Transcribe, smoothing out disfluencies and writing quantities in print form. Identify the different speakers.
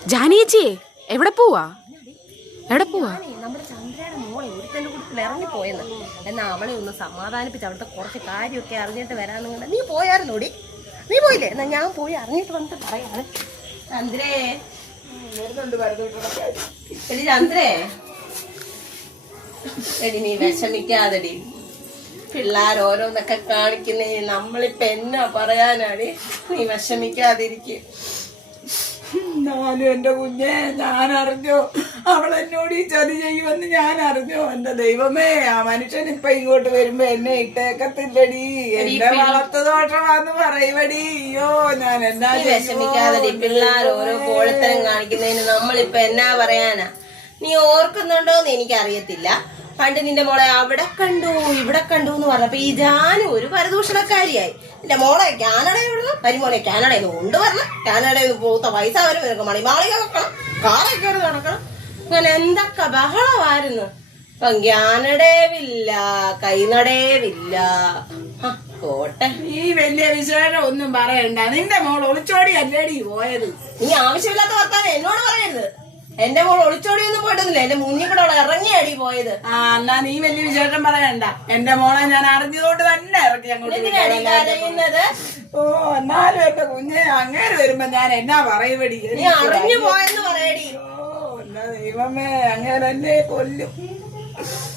Speaker 1: ജാനിയേച്ചിയെ എവിടെ പോവാ?
Speaker 2: നമ്മുടെ ചന്ദ്രയുടെ മോളെ ഒരുത്തന്റെ കൂട്ടത്തിൽ ഇറങ്ങിപ്പോയെന്ന്. എന്നാ അവളെ ഒന്ന് സമാധാനിപ്പിച്ച് അവിടുത്തെ കുറച്ച് കാര്യമൊക്കെ അറിഞ്ഞിട്ട് വരാന്ന് കണ്ട. നീ പോയായിരുന്നോടി? നീ പോയില്ലേ? എന്നാ ഞാൻ പോയി അറിഞ്ഞിട്ട് വന്നിട്ട് പറയാറ്. ചന്ദ്രേ എടി ചന്ദ്രേ, എടി നീ വിഷമിക്കാതെടി. പിള്ളേർ ഓരോന്നൊക്കെ കാണിക്കുന്നേ, നമ്മളിപ്പോ എന്നാ പറയാനാടി? നീ വിഷമിക്കാതിരിക്കും.
Speaker 3: ഞാനും എന്റെ കുഞ്ഞെ, ഞാൻ അറിഞ്ഞോ അവളെന്നോട് ഈ ചതി ചെയ്യുമെന്ന്? ഞാൻ അറിഞ്ഞോ? എന്റെ ദൈവമേ, ആ മനുഷ്യൻ ഇപ്പൊ ഇങ്ങോട്ട് വരുമ്പോ എന്നെ ഇട്ടേക്കത്തില്ലടി. എന്റെ വളർത്തു ദോഷമാന്ന് പറയുവടി. അയ്യോ, ഞാൻ എന്നാ
Speaker 2: വിഷമിക്കാതെ. പിള്ളേർ ഓരോ കോഴത്തരം കാണിക്കുന്നതിന് നമ്മളിപ്പൊ എന്നാ പറയാനാ? നീ ഓർക്കുന്നുണ്ടോന്ന് എനിക്കറിയത്തില്ല. പണ്ട് നിന്റെ മോളെ അവിടെ കണ്ടു ഇവിടെ കണ്ടു എന്ന് പറഞ്ഞപ്പോ ഈ ജാനു ഒരു പരദൂഷണക്കാരിയായി. നിന്റെ മോളെ കാനഡയിൽ വിടണം, പരിമോളെ കാനഡയിൽ നിന്ന് കൊണ്ടുവരണം, കാനഡയിൽ നിന്ന് പോത്ത പൈസ വരും, നിനക്ക് മണിമാളിക വെക്കണം, കാറൊക്കെ നടക്കണം. അങ്ങനെ എന്തൊക്കെ ബഹളമായിരുന്നു. ഇപ്പൊ കാനഡേവില്ല, കൈനടേവില്ല. പോട്ടെ,
Speaker 3: ഈ വലിയ വിശേഷം ഒന്നും പറയണ്ട. നിന്റെ മോൾ ഒളിച്ചോടി അല്ലേടി പോയത്?
Speaker 2: നീ ആവശ്യമില്ലാത്ത വർത്താനം എന്നോട് പറയരുത്. എന്റെ മോൾ ഒളിച്ചോടിയൊന്നും പോയിട്ടൊന്നുമില്ല, എന്റെ മുന്നിൽ കൂടെ അവളെ ഇറങ്ങിയടി പോയത്.
Speaker 3: ആ, എന്നാ നീ വലിയ വിശേഷം പറയണ്ട. എന്റെ മോളെ ഞാൻ അറിഞ്ഞതുകൊണ്ട് തന്നെ ഇറക്കി അങ്ങോട്ട്. ഓ, എന്നാലും എന്റെ കുഞ്ഞെ അങ്ങേര് വരുമ്പോ ഞാൻ എന്നാ പറയുവടി?
Speaker 2: നീ അറിഞ്ഞു പോയെന്ന് പറയടി.
Speaker 3: ഓ, എന്നാ ദൈവമേ, അങ്ങേരെന്നെ കൊല്ലും.